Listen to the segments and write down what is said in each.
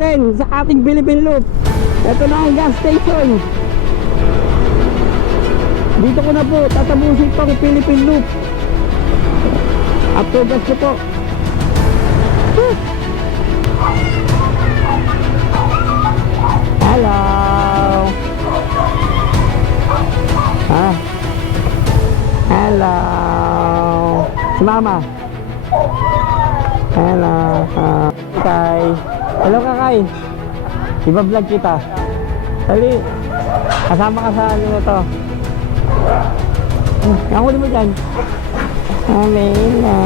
Sa ating Philippine Loop. Ito na ang gas station. Dito ko na po tatapusin pang Philippine Loop. After gas ko po. Hello. Hello. Si Mama. Hello. Kay. Hello Kakay. Iba-vlog kita. Dali. Kasama ka sa ano na to. Ako mo dyan. Alena.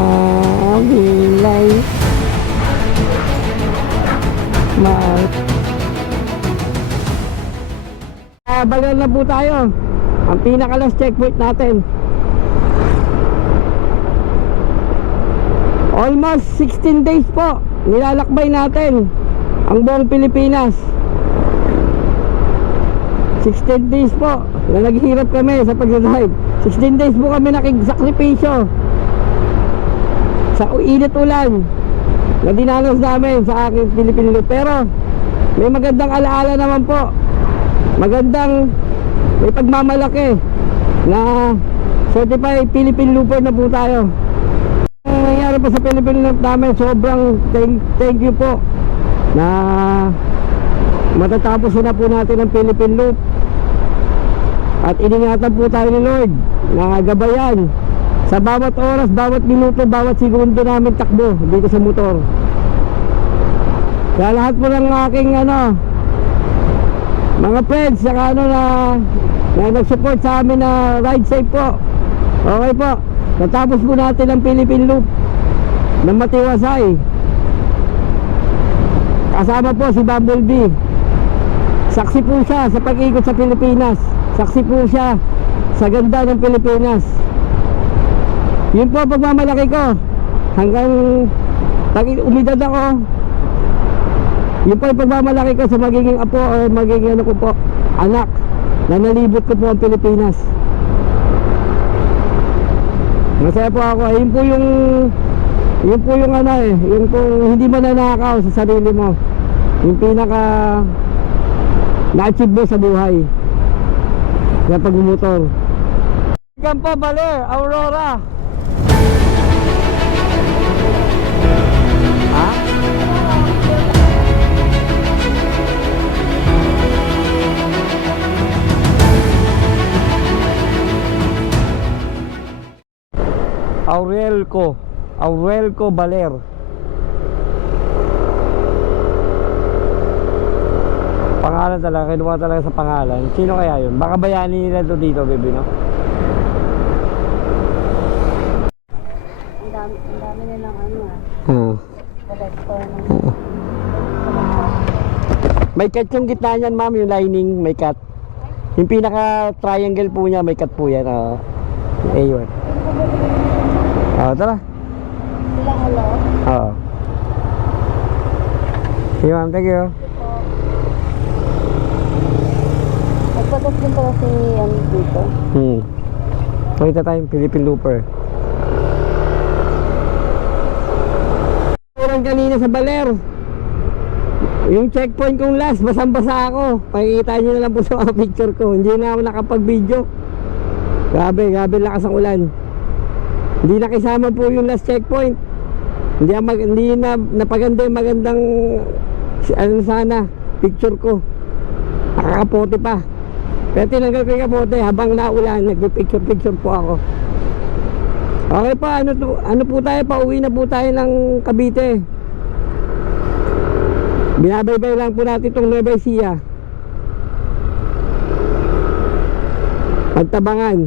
Bilay. Bagal na po tayo. Ang pinaka-last checkpoint natin. Almost 16 days po nilalakbay natin ang buong Pilipinas. 16 days po na naghihirap kami sa pagdadrive. 16 days po kami nakigsakripisyo sa init ulan na dinanos namin sa aking Philippine Loop. Pero may magandang alaala naman po. Magandang may pagmamalaki na certified Philippine Looper na po tayo. Ang nangyari po sa Philippine Loop namin, sobrang thank you po na matatapos na po natin ang Philippine Loop. At iningatan po tayo ni Lord na gabayan sa bawat oras, bawat minuto, bawat segundo namin takbo dito sa motor. Kaya lahat po ng aking mga friends saka na nag-support sa amin na ride safe po. Okay po, natapos po natin ang Philippine Loop ng matiwasay. Kasama po si Bumblebee. Saksi po siya sa pag-ikot sa Pilipinas. Saksi po siya sa ganda ng Pilipinas. Yun po pagmamalaki ko hanggang pag umidad ako. Yun po yung pagmamalaki ko sa magiging apo o magiging ko po, anak na nalibot ko po ang Pilipinas. Masaya po ako. Yun po yung yung po hindi mananakaw sa sarili mo. Yung pinaka na-achieve mo sa buhay sa pagmumotor. Campo Baler, Aurora. Aurelco Baler. Pangalan talaga, kinuha talaga sa pangalan. Sino kaya yun? Baka bayani nila to dito, baby, no? Ang dami nilang May cut yung gitna niyan, ma'am, yung lining, may cut. Yung pinaka triangle po niya, may cut po yan. Ayun. Tara. Sila, hello? Oo. Sige, ma'am, thank you. Nagpatas din pala si dito. Pakita tayong Philippine Looper. Orang kanina sa Baler. Yung checkpoint kong last, basang-basa ako. Pakikita nyo na lang po sa mga picture ko. Hindi na ako nakapag-video. Grabe lakas ang ulan. Hindi nakisama po yung last checkpoint. Hindi na napaganda yung magandang sana picture ko. Nakakapote pa. Pero tinanggal ko yung kapote habang naulan, nagpipicture po ako. Okay pa, ano po tayo, pauwi na po tayo ng Cavite. Binabaybay lang po natin itong Nueva Ecija, Pagtabangan.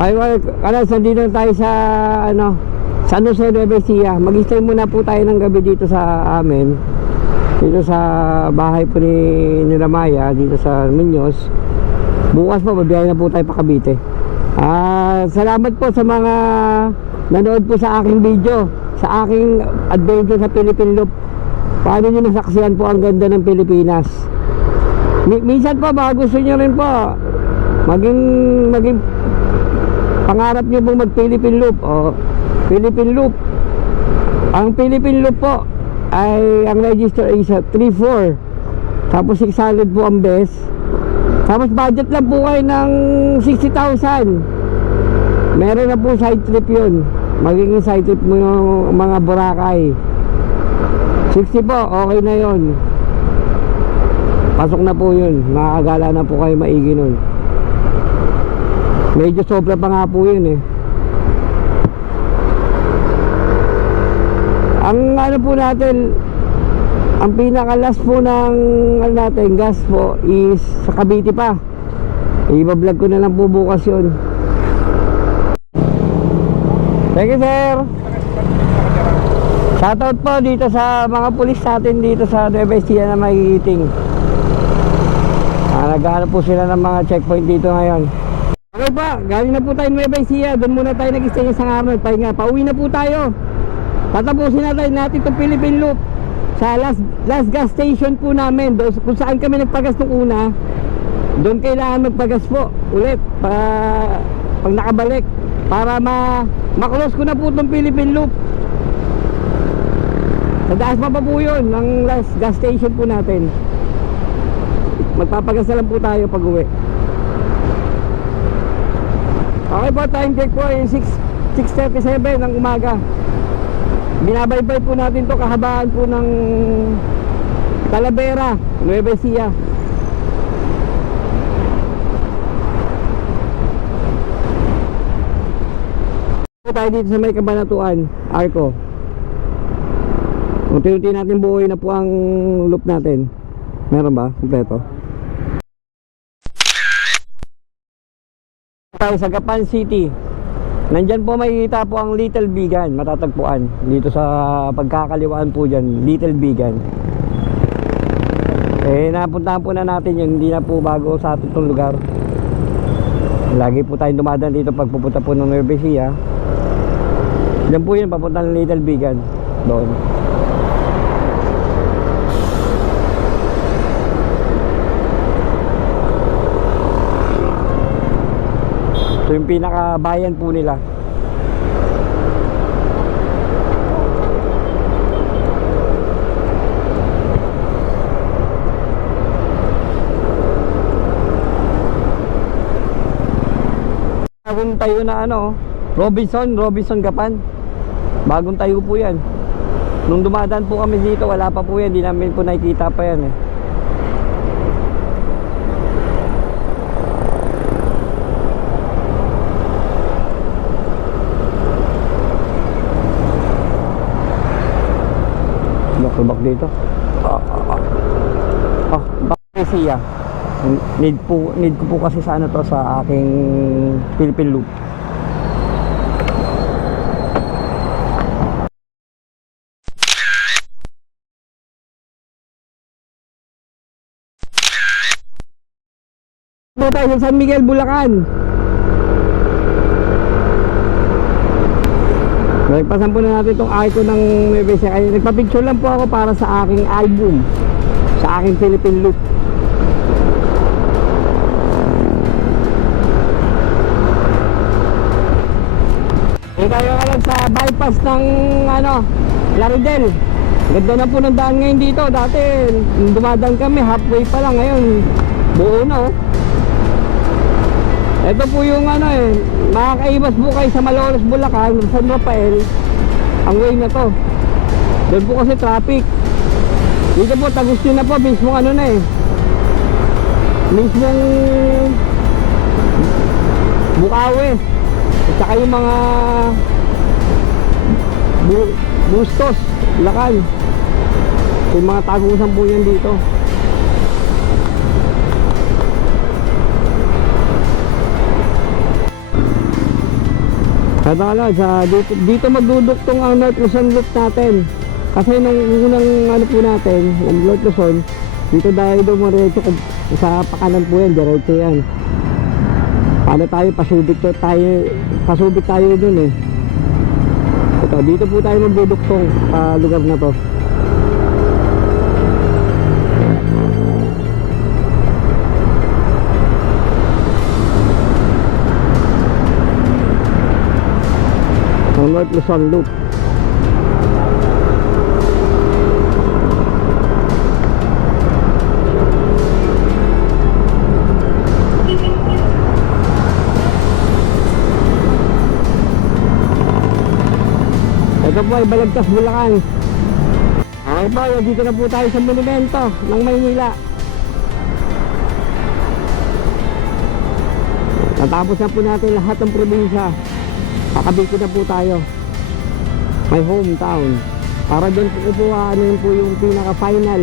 Ay, nandito tayo sa San Jose, Nueva Ecija. Mag-stay muna po tayo ng gabi dito sa amin, dito sa bahay po ni Ramaya, dito sa Muñoz. Bukas po, babiyahin na po tayo pa Cavite. Salamat po sa mga nanood po sa aking video, sa aking adventure sa Philippine Loop. Paano nyo nasaksihan po ang ganda ng Pilipinas. Minsan po, baka gusto nyo rin po maging pangarap nyo pong mag Philippine Loop o Philippine Loop. Ang Philippine Loop po, ay ang register ay 3.4. Tapos 600 po ang best. Tapos budget lang po kayo ng 60,000. Meron na po side trip yun. Magiging side trip mo yung mga Boracay. 60 po, okay na yun. Pasok na po yun. Makakagala na po kayo maigi nun. Medyo sobra pa nga po yun eh. Ang ano po natin, ang pinaka-last po ng ano natin, gas po is sa Cavite pa. I-vlog ko na lang po bukas yun. Thank you, sir. Shoutout po dito sa mga pulis natin dito sa Nueva Ecija na magigiting. Naghahanap po sila ng mga checkpoint dito ngayon. Okay pa, galing na po tayo Nueva Ecija. Doon muna tayo nag-stay sa Arnold. Pahinga, pauwi na po tayo. Tatapusin natin itong Philippine Loop sa last gas station po namin. Doon, kung saan kami nagpagas nung una, doon kailangan magpagas po ulit pag nakabalik para ma-close ko na po itong Philippine Loop. Sa taas pa po yun ang last gas station po natin. Magpapagas na lang po tayo pag uwi. Okay po, time check po yung 6:37 ng umaga. Binabaybay po natin to kahabaan po ng Talavera, Nueva Ecija. Tayo dito sa may Kabanatuan, Arco. Unti-unti natin buuin na po ang loop natin. Meron ba? Kompleto. Tayo sa Gapan City. Nandyan po makikita po ang Little Bigan. Matatagpuan dito sa pagkakaliwaan po dyan, Little Bigan. Napuntahan po na natin yun. Hindi na po bago sa atin itong lugar. Lagi po tayong dumadaan dito pag pupunta po ng Nueva Ecija. Yan po yun, papunta ng Little Bigan. Doon. Ito yung pinakabayan po nila. Bagong tayo na ano, Robinson Gapan. Bagong tayo po yan. Nung dumadaan po kami dito, wala pa po yan. Di namin po nakikita pa yan eh. Lubak dito. Bakit siya? Need ko po kasi sa ano to, sa aking Philippine Loop. Dito tayo sa San Miguel, Bulacan. Nagpasan po na natin itong icon ng Nueva Ecija. Kaya nagpa-picture lang po ako para sa aking album, sa aking Philippine Loop. Tayo ka lang sa bypass ng Laridel. Ganda na po ng daan ngayon dito. Dati dumadaan kami, halfway pa lang. Ngayon buo na oh. Ito po yung makakaiwas po kayo sa Malolos, Bulacan, San Rafael. Ang way na to. Doon po kasi traffic. Dito po, Agustin na po, mismong mismong Bukawi. At saka yung mga Bustos, Bulacan. Yung mga tagusan po yan dito. Dito magduduktong ang North Luzon Loop natin. Kasi nung unang po natin, ang North Luzon, dito dahil dumiretso sa pakanan po yan, diretso yan. Paano tayo, pasubik tayo dun eh. Ito, dito po tayo magduduktong sa lugar na to. Ang North Luzon Loop. po ay Balagtas, Bulacan. Okay po, dito na po tayo sa monumento ng Maynila. Natapos na po natin lahat ng probinsya. Kakabiko na po tayo. My hometown. Para doon po ano yun po yung pinaka-final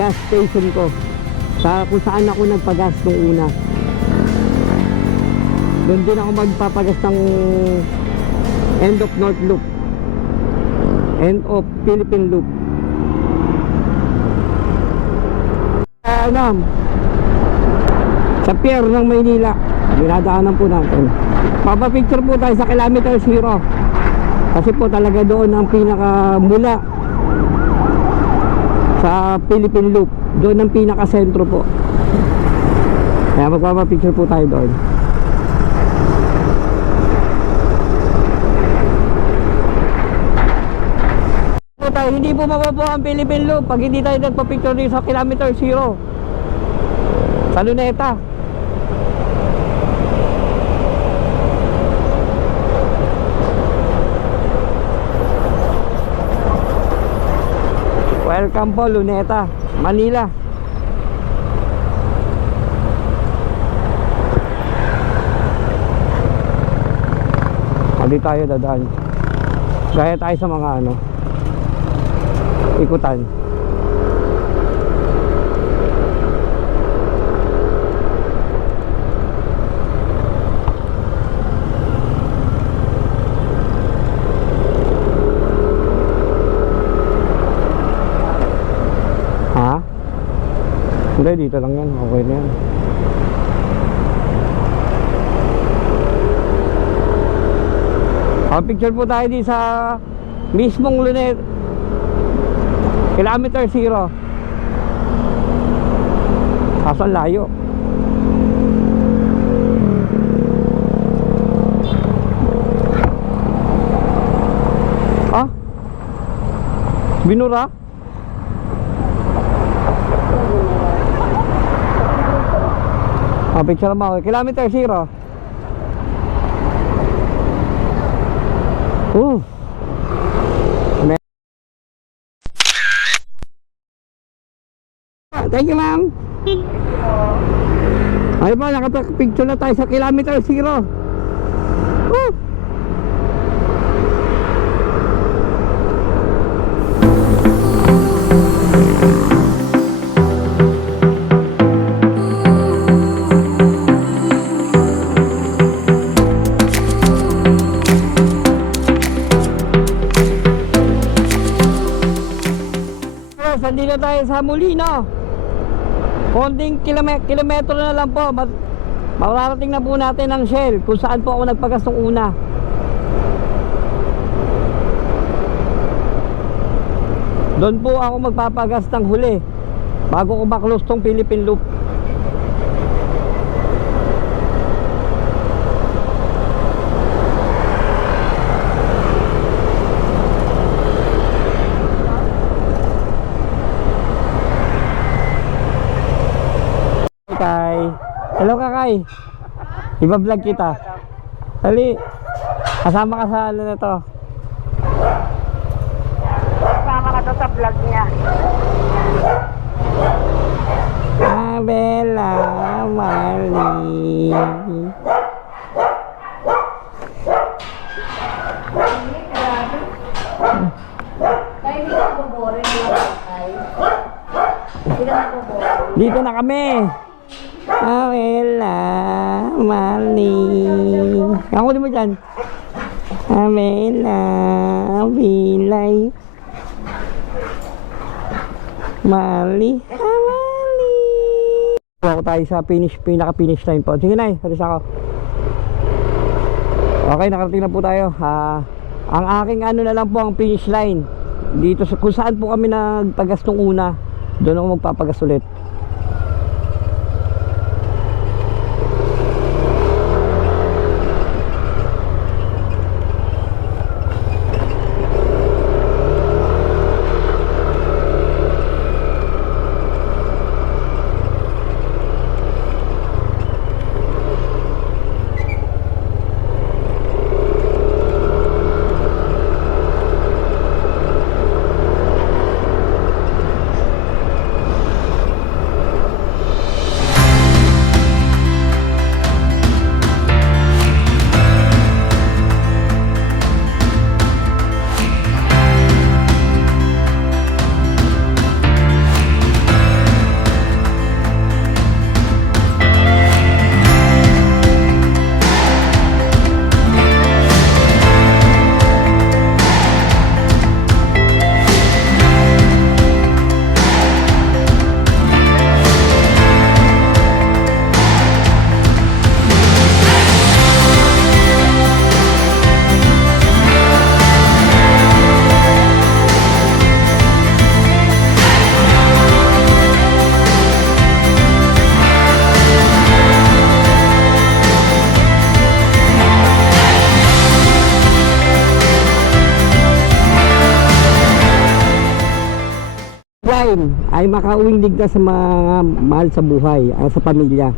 gas station ko. Kung saan ako nagpagas nung una. Doon din ako magpapagas ng end of North Loop, end of Philippine Loop. Sa pier ng Maynila, dinadaanan po natin. Papapicture po tayo sa kilometer 0 kasi po talaga doon ang pinaka mula sa Philippine Loop, doon ang pinaka sentro po. Kaya magpapapicture po tayo doon. Hindi po mababaw ang Philippine Loop pag hindi tayo nagpa-picture dito sa kilometer 0 sa Luneta. Welcome po Luneta, Manila. Hindi tayo dadaan. Gaya tayo sa mga ikutan. Ha? Hindi, dito lang yan. Okay na yan. Picture po tayo di sa mismong Luneta, kilometer 0. Kaso ang layo. Ah? Binura? Picture mo. Kilometer 0. Thank you, ma'am. Ay po, nakapag-picture na tayo sa kilometer 0. Nandito tayo sa Molino. Konting kilometro na lang po, mararating na po natin ang Shell kung saan po ako nagpagas ng una. Doon po ako magpapagas ng huli bago ko maklos tong Philippine Loop. Hello Kakay, iba-vlog kita. Dali, kasama ka sa ano na to. Kasama ka to sa vlog niya. Bella Marley. Dito na kami. Amela Marley. Ako din mo dyan. Amela Bilay Marley. Marley. Ako tayo sa pinaka-finish line po. Sige na, halis ako. Okay, nakarating na po tayo. Ang aking ano na lang po ang finish line. Dito sa kung saan po kami nagpagas nung una. Doon ako magpapagas ulit. line ay makauwing ligtas sa mga mahal sa buhay, sa pamilya.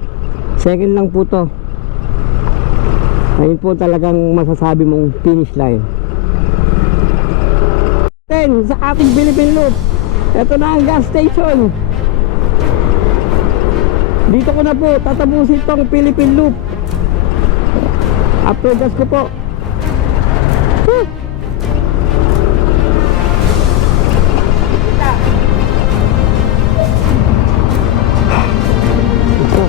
Second lang po to. Ayun po talagang masasabi mong finish line. Then, sa ating Philippine Loop, ito na ang gas station. Dito ko na po tatapusin tong Philippine Loop. After gas ko po. Woo! Ito.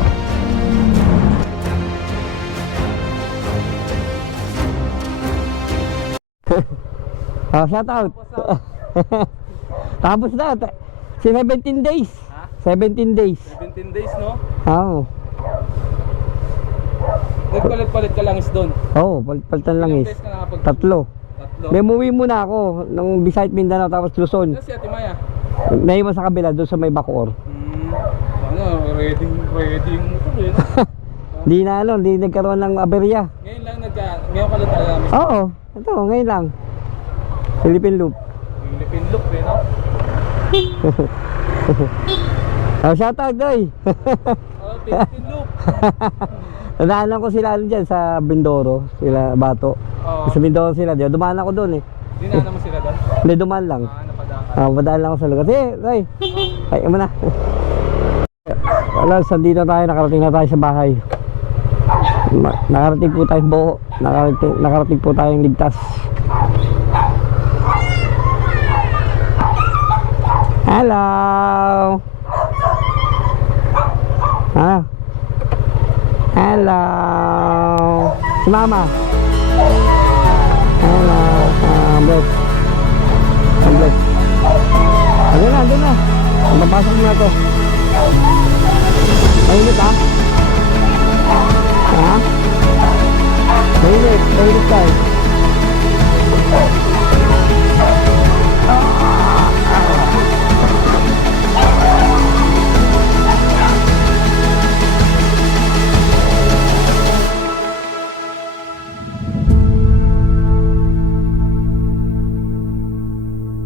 Shout out. Tapos na. 17 days. 17 days. 17 days, no? Oo. Nagpalit-palit ka lang is doon. Oo, palitan lang Ilang is. days ka nakapag... Tatlo. Tatlo. May umuwi muna ako ng Visayas Mindanao tapos Luzon. Kasi Ate Maya. Naiwan sa kabila doon sa may Bacoor. Ano, ready yung motor eh. Di na ano, di nagkaroon ng aberya. Ngayon ka lang talaga. Oo, ito ngayon lang. Philippine Loop. Philippine look eh, no? Shout out doy. Philippine look. Nadaanan ko sila ano dyan sa Bindoro, sila Bato. Oo. Sa Bindoro sila, di dumaan ako doon eh. Dinaanan mo sila doon? Hindi, dumaan lang. Napadaan ka. Madaan lang ako sa lugar. Ay, mo na. Wala, sandi na tayo, nakarating na tayo sa bahay. Nakarating po tayong buo. Nakarating po tayong ligtas. Hello. Hello. Si Mama. Hello. Bless. Bless. Andun na. Mapasok na to. Mainit ha? Ha? Mainit tayo.